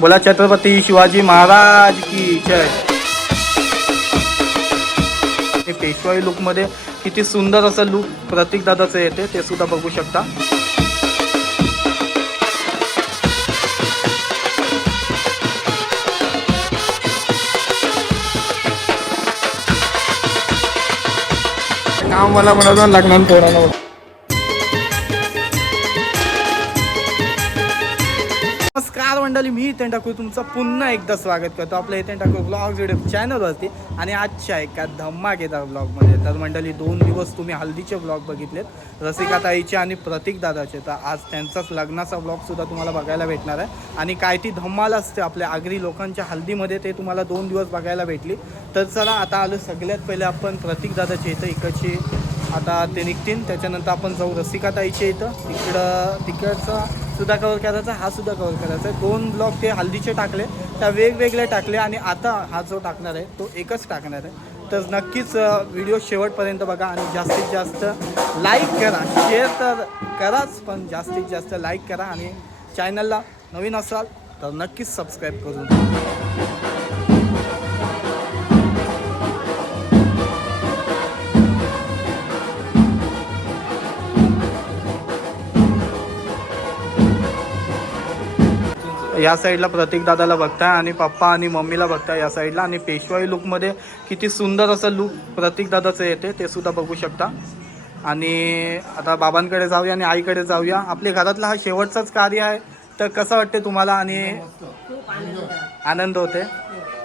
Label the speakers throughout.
Speaker 1: बोला छत्रपती शिवाजी महाराज की जय. हे पेशवाई लुकमध्ये किती सुंदर असं लुक प्रतीक दादाचं येते ते सुद्धा बघू शकता.
Speaker 2: काम मला बनवतो लग्नात
Speaker 1: मंडळी मी इथे टाकू तुमचं पुन्हा एकदा स्वागत करतो. आपल्या इथे टाकू ब्लॉग व्हिडिओ चॅनलवरती आणि आजच्या एका धमाकेदार ब्लॉगमध्ये तर मंडळी दोन दिवस तुम्ही हल्दीचे ब्लॉग बघितलेत. रसिकाताईचे आणि प्रतीक दादाचे. तर आज त्यांचाच लग्नाचा ब्लॉग सुद्धा तुम्हाला बघायला भेटणार आहे. आणि काय ती धम्माल असते आपल्या आगरी लोकांच्या हल्दीमध्ये ते तुम्हाला दोन दिवस बघायला भेटली. तर चला आता आलो सगळ्यात पहिले आपण प्रतीक दादाचे इथं इकडची आता ते निघतील. त्याच्यानंतर आपण जाऊ रसिकाताईच्या इथं. तिकडं तिकडचा सुद्धा कवर करायचा हा सुद्धा कवर करायचा आहे. दोन ब्लॉक ते हल्दीचे टाकले. त्या वेगवेगळे टाकले आणि आता हा जो टाकणार आहे तो एकच टाकणार आहे. तर नक्कीच व्हिडिओ शेवटपर्यंत बघा आणि जास्तीत जास्त लाईक करा. शेअर तर कराच पण जास्तीत जास्त लाईक करा आणि चॅनलला नवीन असाल तर नक्कीच सबस्क्राईब करून या साईडला प्रतीक दादाला बघताय आणि पप्पा आणि मम्मीला बघताय या साईडला. आणि पेशवाई लुकमध्ये किती सुंदर असं लुक प्रतीक दादाचं येते ते सुद्धा बघू शकता. आणि आता बाबांकडे जाऊया आणि आईकडे जाऊया. आपल्या घरातला हा शेवटचाच कार्य आहे. तर कसं वाटते तुम्हाला? आणि आनंद होते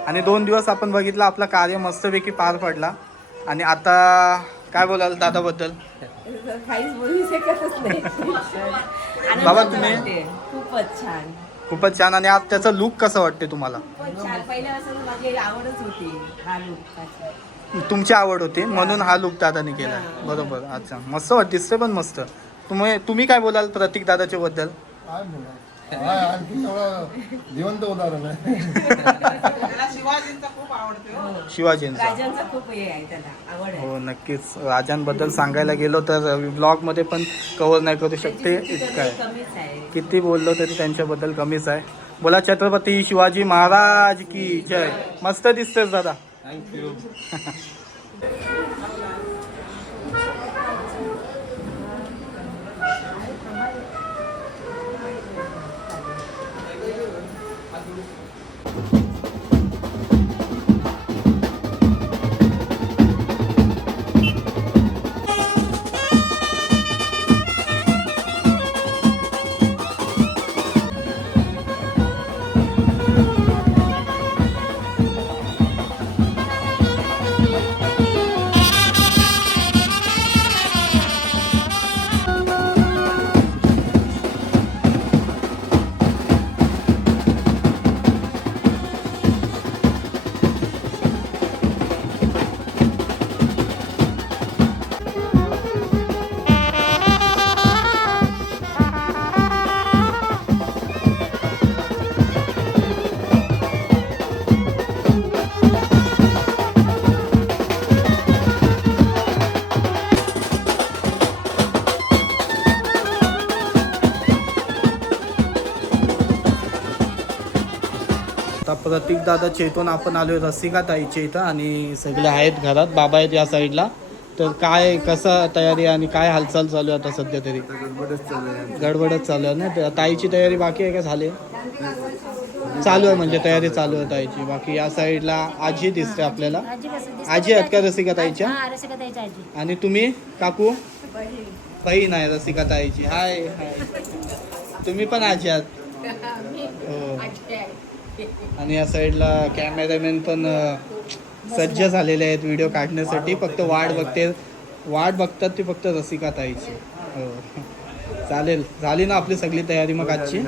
Speaker 1: आणि दोन दिवस आपण बघितलं आपलं कार्य मस्तपैकी पार पडला. आणि आता काय बोलाल दादाबद्दल? बाबा, तुम्ही?
Speaker 3: खूपच छान.
Speaker 1: खूपच छान. आणि आज त्याचं लुक कसं वाटते तुम्हाला?
Speaker 3: खूपच छान. पहिल्यापासून माझी आवडच होती हा लुक
Speaker 1: तुमची आवड होती. म्हणून हा लुक दादाने केला बरोबर. अच्छा. मस्त वाट दिसते पण मस्त. तुम्ही तुम्ही काय बोलाल प्रतीक दादाच्या बद्दल?
Speaker 2: काय? हा, आणखी एवढं जिवंत उदाहरण आहे.
Speaker 1: शिवाजींचा
Speaker 3: राजांचा खूप हे आहे त्याला आवड आहे.
Speaker 1: हो नक्कीच. राजांबद्दल सांगायला गेलो तर ब्लॉगमध्ये पण कव्हर नाही करू शकते
Speaker 3: त्याची
Speaker 1: इतकं
Speaker 3: स्तुती
Speaker 1: आहे
Speaker 3: करणं कमीच आहे.
Speaker 1: किती बोललो तरी त्यांच्याबद्दल कमीच आहे. बोला छत्रपती शिवाजी महाराज की जय. मस्त दिसतेस दादा. आता प्रतीक दादा चेतून आपण आलोय रसिका ताईच्या इथं आणि सगळे आहेत घरात. बाबा आहेत या साईडला तर काय कसं तयारी आणि काय हालचाल चालू आहे आता सध्या तरी? गडबडच चालू आहे ना? तर ताईची तयारी बाकी आहे का झाली? चालू आहे म्हणजे तयारी चालू आहे ताईची. बाकी या साईडला आजी दिसते आपल्याला.
Speaker 4: आजी
Speaker 1: आहेत का रसिका ताईच्या
Speaker 4: हा
Speaker 1: आणि तुम्ही काकू? बहीण. आहे रसिका ताईची हाय हाय. तुम्ही पण आजी आहात? हो आणि या साईडला कॅमेरामॅन पण सज्ज झालेले आहेत व्हिडिओ काढण्यासाठी. फक्त वाट बघते. वाट बघतात ती फक्त रसिका ताईची. हो. चालेल. झाली ना आपली सगळी तयारी मग आजची?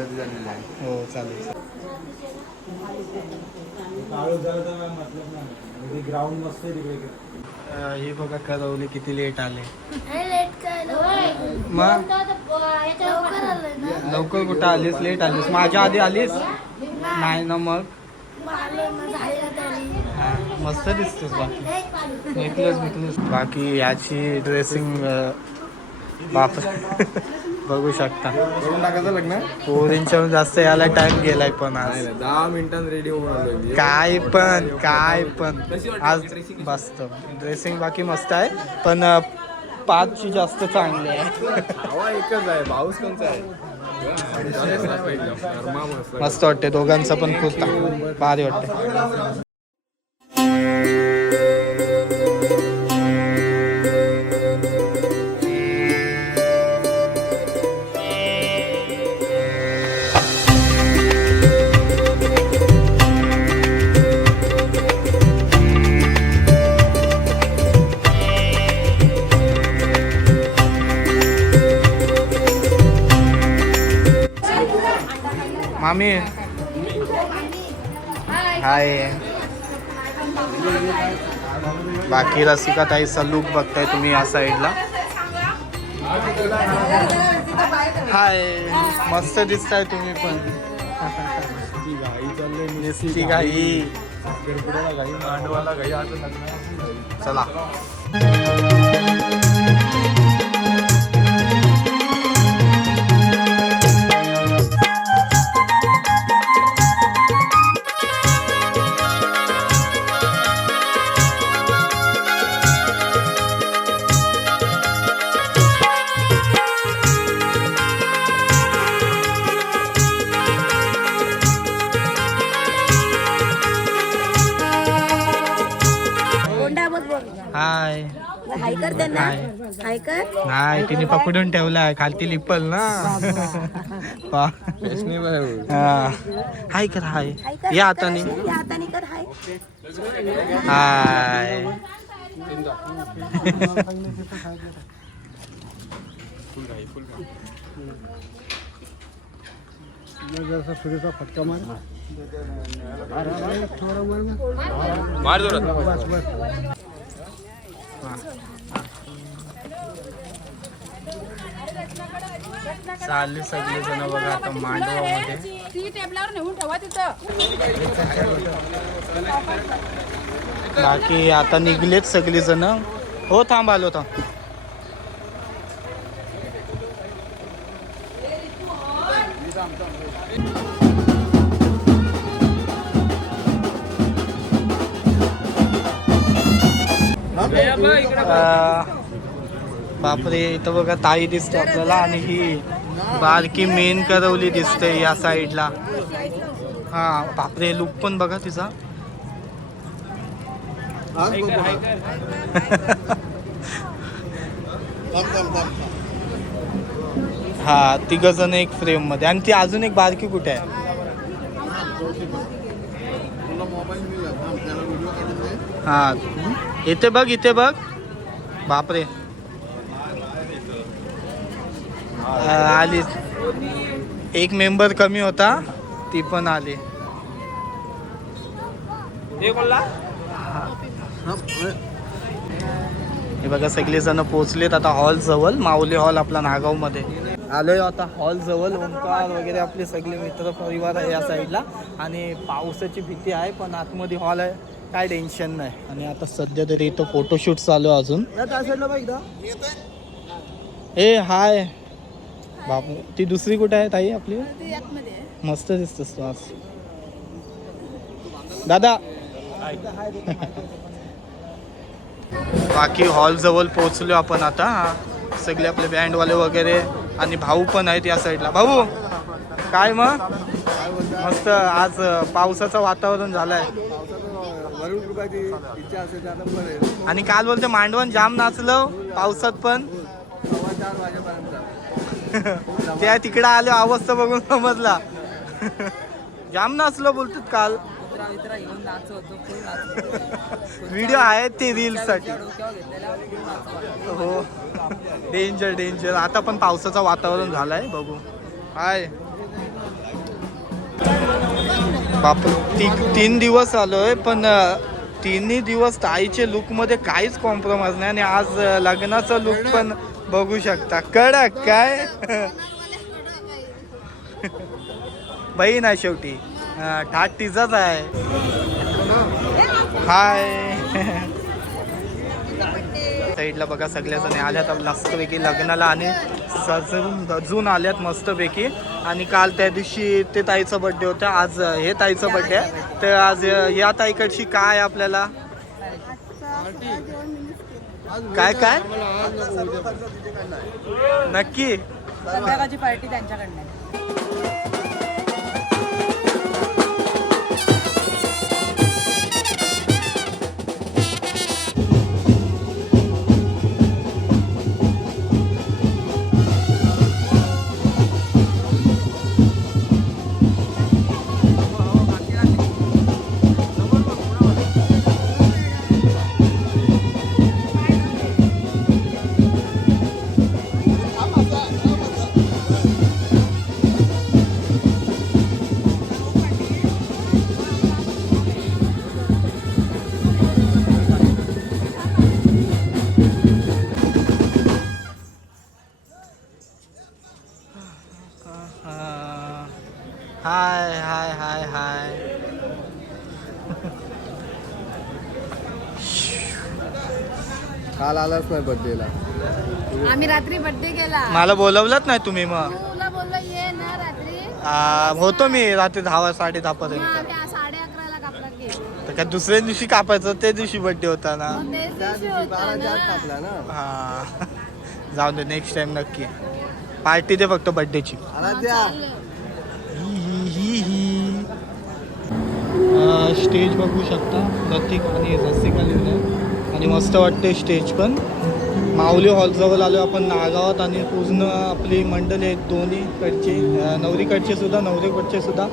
Speaker 1: हो चालेल. हे बघा करवली किती लेट आले. मग? लवकर कुठं आलीस? लेट आलीस. माझ्या आधी आलीस? नाही ना मग? हा, मस्त दिसतोस बाकी. भेटलोच भेटलोस बाकी याची ड्रेसिंग बाप बघू शकता.
Speaker 2: करून टाकायचं लग्न?
Speaker 1: पोरींच्या जास्त याला टाइम गेलाय पण आज.
Speaker 2: दहा मिनिटात रेडी होऊन
Speaker 1: काय पण काय पण. आज मस्त. ड्रेसिंग बाकी मस्त आहे पण पाचची जास्त चांगली आहे.
Speaker 2: एकच आहे पाऊस कोणचा आहे? मस्त
Speaker 1: वाटते दोघांचा पण कुर्ता भारी वाटते मामी हाय. बाकी रसिका ताईचा लुक बघताय तुम्ही या साईडला हाय. मस्त दिसताय तुम्ही पण. घाई
Speaker 2: मांडवाला घाई
Speaker 1: चला.
Speaker 3: कर त्यांना.
Speaker 1: हाय.
Speaker 3: हाय कर?
Speaker 1: नाही तिने पकडून ठेवलाय खालती लिपल ना. पा-. हाय कर हाय. या हाताने.
Speaker 3: या हाताने कर हाय.
Speaker 1: हाय.
Speaker 2: फटका मार
Speaker 4: मार जोरात
Speaker 1: चालले सगळे जण बघा आता मांडवामध्ये.
Speaker 5: ती टेबलावर नेऊन ठेवा तिथं
Speaker 1: बाकी आता निघलेत सगळे जण. हो थांब आलो थांब. Uh, बापरे इथं बघा ताई दिसते आपल्याला आणि ही बारकी मेन करवली दिसते या साईडला हा बापरे लुक पण बघा तिचा. हा तिघ जण एक फ्रेममध्ये. आणि ती अजून एक बारकी कुठे आहे? हा इथे बघ इथे बघ. बापरे. आली. एक मेंबर कमी होता ती पण आली. हे बघा सगळे जण पोहोचलेत आता हॉल जवळ. माऊली हॉल आपला नागावमध्ये आलोय आता हॉल जवळ. ओंकार वगैरे आपले सगळे मित्र परिवार आहे या साईडला आणि पावसाची भीती आहे पण आतमध्ये हॉल आहे. काय टेन्शन नाही. आणि आता सध्या तरी इथं फोटोशूट चालू आहे अजून. ए हाय. बाप ती दुसरी कुठे आहे ताई आपली? मस्त दिसतोस तू आज. दादा. बाकी हॉल जवळ पोहोचलो आपण आता. सगळे आपले बँडवाले वगैरे आणि भाऊ पण आहेत या साईडला भाऊ काय मग? मस्त आज पावसाचं वातावरण झालंय. आणि काल बोलते मांडवण जाम नाचलं पावसात पण. त्या तिकडं आलो अवस्था बघून समजला. जाम नाचलो बोलतो काल. व्हिडिओ आहेत ते रील्ससाठी हो. डेंजर डेंजर आता पण पावसाचं वातावरण झालंय बघू. हाय. बाप ती तीन दिवस आलोय पण तिन्ही दिवस ताईचे लुकमध्ये काहीच कॉम्प्रोमाइज नाही आणि आज लग्नाचा लुक पण बघू शकता. कडक काय? बहीण आहे शेवटी. ठाट तिचाच आहे. हाय. साईडला बघा सगळ्या सगळ्याजणी आल्यात. मस्तपैकी लग्नाला आणि सजून सजून आल्यात मस्तपैकी. आणि काल त्या दिवशी ते ताईचा बड्डे होता. आज हे ताईचा बड्डे आहे. तर आज या ताईकडची काय आपल्याला? काय काय? नक्की?
Speaker 3: संध्याकाळची पार्टी त्यांच्याकडनं
Speaker 1: हाय हाय हाय हाय
Speaker 2: काल आलाच नाही बर्थडेला
Speaker 5: आम्ही रात्री बर्थडे केला.
Speaker 1: मला बोलवलंच नाही तुम्ही मग.
Speaker 5: तुला बोललो ये ना रात्री.
Speaker 1: आ, होतो मी रात्री दहा वाज साडे दहा पर्यंत.
Speaker 5: आम्ही साडे अकराला कापला केक
Speaker 1: तर काय दुसऱ्या दिवशी कापायचं त्या दिवशी बड्डे होता ना.
Speaker 5: मग तेच दिवशी होता ना.
Speaker 2: कापला ना.
Speaker 1: हा. जाऊ दे नेक्स्ट टाइम नक्की. पार्टी दे फक्त बड्डेची स्टेज बघू शकता. प्रतीक आणि रसिका लिहिलं आणि मस्त वाटते स्टेज पण. माऊली हॉलजवळ आलो आपण नागावात आणि पूर्ण आपली मंडळी आहेत दोन्हीकडचे नवरीकडचेसुद्धा नवरीकडचे सुद्धा नवरीकडचे सुद्धा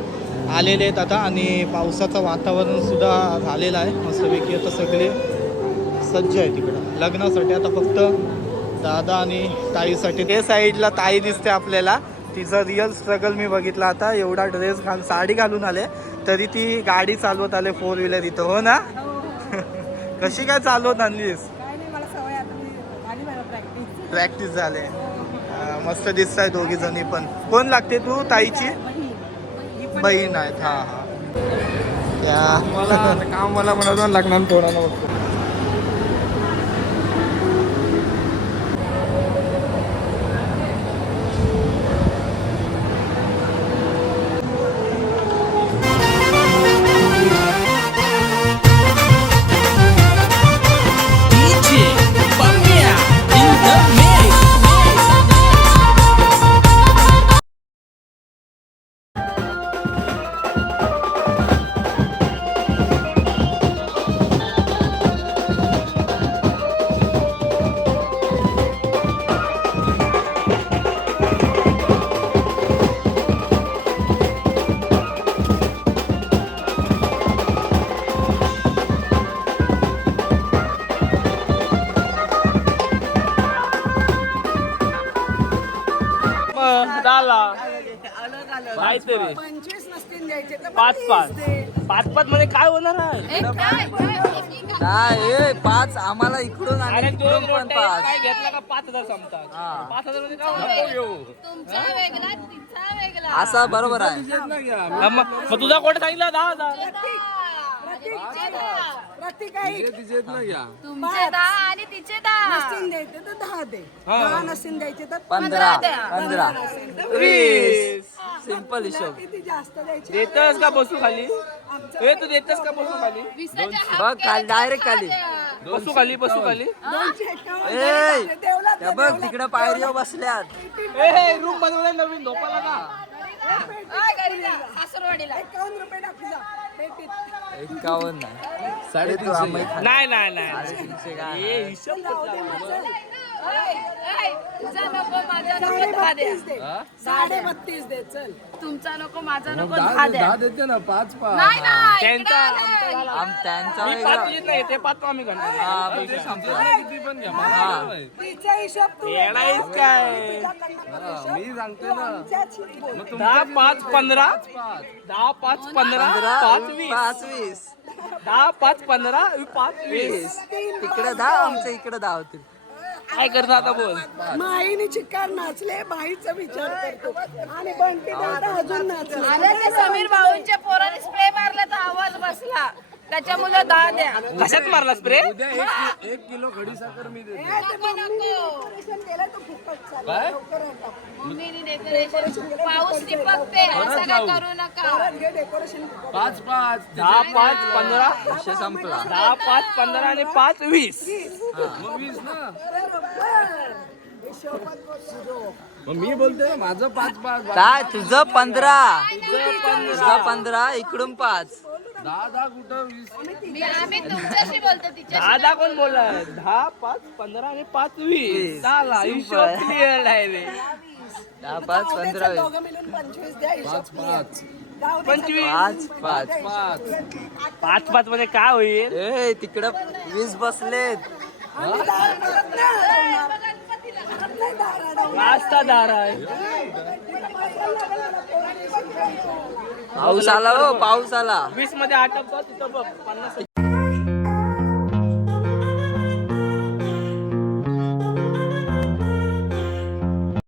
Speaker 1: आलेले आहेत आता. आणि पावसाचं वातावरण सुद्धा झालेलं आहे. मस्तपैकी आता सगळे सज्ज आहे तिकडं लग्नासाठी आता फक्त दादा आणि ताईसाठी. ते साईडला ताई दिसते आपल्याला. तिचं रिअल स्ट्रगल मी बघितला आता. एवढा ड्रेस घाल साडी घालून आले तरी ती गाडी चालवत आले फोर व्हीलर इथं. हो ना? कशी काय चालवत आणलीस?
Speaker 3: काय नाही मला सवय आता मी झाली मला प्रॅक्टिस
Speaker 1: प्रॅक्टिस झाले. मस्त दिसत आहे दोघी जणी पण. कोण लागते तू ताईची? बहीण आहेत. हा हा. त्या
Speaker 4: मला काम मला म्हणत लागणार थोडा
Speaker 6: काहीतरी
Speaker 3: पंचवीस नसतील द्यायचे तर
Speaker 6: पाच पाच. पाच पाच मध्ये काय होणार आहे?
Speaker 5: काय?
Speaker 7: पाच आम्हाला इकडून आणि
Speaker 6: अरे
Speaker 7: इकडून
Speaker 6: दोन
Speaker 7: पण पाच.
Speaker 6: काय घेतला का पाच हजार संपतात?
Speaker 7: हा.
Speaker 6: पाच हजारमध्ये काय होणार घेऊ
Speaker 5: तुमचा वेगळा तिचा वेगळा.
Speaker 7: असा बरोबर आहे.
Speaker 6: हा, मग मग तुझा कोण सांगितलं दहा हजार.
Speaker 5: तिचे दहा.
Speaker 3: प्रत्येक आई
Speaker 5: तुमचे दहा आणि तिचे दहा.
Speaker 3: नसतील द्यायचे तर दहा दे. दहा नसतील द्यायचे तर
Speaker 7: पंधरा. पंधरा
Speaker 3: नसेल तर
Speaker 6: वीस.
Speaker 7: सिंपल हिशोब.
Speaker 3: किती जास्त द्यायचे?
Speaker 6: देतस का बसू खाली? ए तू देतस का बसू खाली?
Speaker 5: वीसाच्या
Speaker 7: बघ खाली डायरेक्ट खाली.
Speaker 6: बसू खाली बसू खाली.
Speaker 3: दोनशे
Speaker 7: ए त्या बघ तिकडे पायरीवर बसल्यात.
Speaker 6: ए रूम बनवलाय नवीन झोपाला का
Speaker 3: एकावन्न
Speaker 7: साडेतीनशे
Speaker 6: नाही नाही नाही.
Speaker 5: तुझा नको माझा नको दहा द्या
Speaker 3: बत्तीस दे. साडे बत्तीस दे चल.
Speaker 5: तुमचा नको माझा नको दहा द्या.
Speaker 2: देते ना पाच पाच
Speaker 5: नाही नाही
Speaker 6: त्यांचा
Speaker 5: इकडं आलंय.
Speaker 7: आम त्यांचा
Speaker 6: मी
Speaker 7: वेगळा.
Speaker 6: पाच देत नाही ते पाच आम्ही करणार.
Speaker 7: हा विषय संपला हा.
Speaker 3: तिचा हिशोब तू
Speaker 6: येडा आहेस काय?
Speaker 2: मी सांगते ना.
Speaker 3: बोल.
Speaker 6: दहा पाच पंधरा? दहा पाच पंधरा?
Speaker 7: पंधरा
Speaker 6: पाच वीस?
Speaker 7: पाच वीस.
Speaker 6: दहा पाच पंधरा? पाच वीस?
Speaker 7: वीस. तिकडे दहा आमच्या इकडे दहा होतील.
Speaker 6: काय करणार आता बोल?
Speaker 3: माईने चिक्कार नाचले बाईचा विचार करतो. आणि बंटी दादा अजून नाचले.
Speaker 5: अरे ते समीर भाऊंच्या पोराने स्प्रे मारला तर आवाज बसला. त्याच्यामुळे दहा द्या.
Speaker 6: कशात मारला स्प्रे
Speaker 4: एक किलो खडी साखर मी देतो.
Speaker 5: मम्मीनी डेकोरेशन पाऊस टिपकते असं काय करू नका.
Speaker 4: पाच पाच.
Speaker 6: दहा पाच पंधरा.
Speaker 7: विषय संपला.
Speaker 6: दहा पाच पंधरा आणि पाच वीस.
Speaker 4: मग वीस ना. मग मी बोलतोय माझं पाच पाच
Speaker 7: काय तुझं पंधरा. तुझं पंधरा. इकडून पाच.
Speaker 4: दहा दहा कुठं वीस?
Speaker 5: मी आम्ही तुमच्याशी बोलतो तिच्या
Speaker 6: दहा दहा कोण बोलला दहा पाच पंधरा आणि पाच वीस. झाला हिशोब. क्लिअर आहे रे.
Speaker 7: दहा पाच पंधरा वीस.
Speaker 4: पाच पाच.
Speaker 6: पंचवीस
Speaker 7: पाच पाच
Speaker 4: पाच.
Speaker 6: पाच पाच मध्ये काय होईल?
Speaker 7: ए तिकडं वीस बसलेत.
Speaker 6: रास्ता दार आहे.
Speaker 7: पाऊस आला हो पाऊस आला.
Speaker 6: वीसमध्ये आटपतो तिथं बघ पन्नास